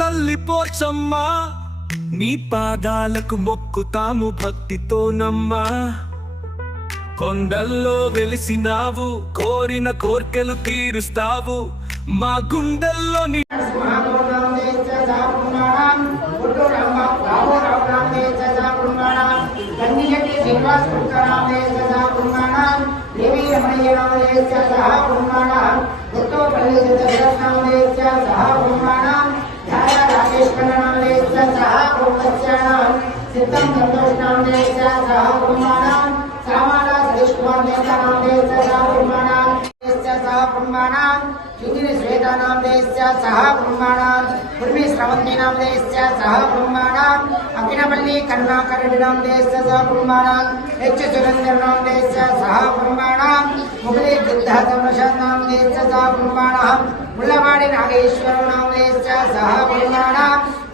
తల్లి పోచమ్మ నీ పాదాలకు మొక్కుతాము భక్తితోనమ్మా. కొండల్లో వెలిసినావు, కోరిన కోర్కెలు తీరుస్తావు, మా గుండెల్లో सिद्धम संतोष नाम दे सह ब्रह्माणां सामाला सतीश कुमार नेता नाम दे सह ब्रह्माणां शिंगिनी श्वेता नाम दे सह ब्रह्माणां उर्मी श्रवंती नाम दे सह ब्रह्माणां अकिनपल्ली करुणाकर नाम दे सह ब्रह्माणां एच सुरेंद्र नाम दे सह ब्रह्माणां मुगली गिद्धतमश नाम दे सह ब्रह्माणां मुल्लवाड़ी नागेश्वर नाम दे सह ब्रह्माणां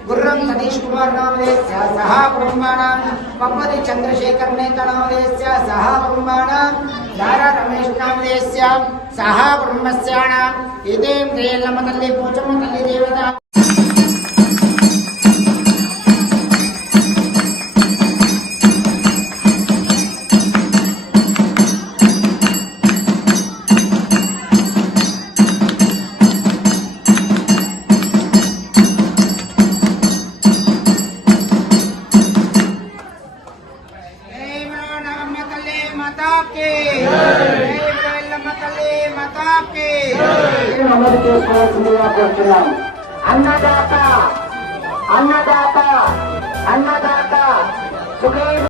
गुर्रम सतीश कुमार नामदेस्य सह ब्रह्माणां पब्बति चंद्रशेखर नेता नामदेस्य सह ब्रह्माणां दारा रमेश नामदेस्य सह ब्रह्मस्याणां इदें त्रेयल्लम्म तल्ली पोचम्म तल्ली देवता अन्नदाता अन्नदाता अन्नदाता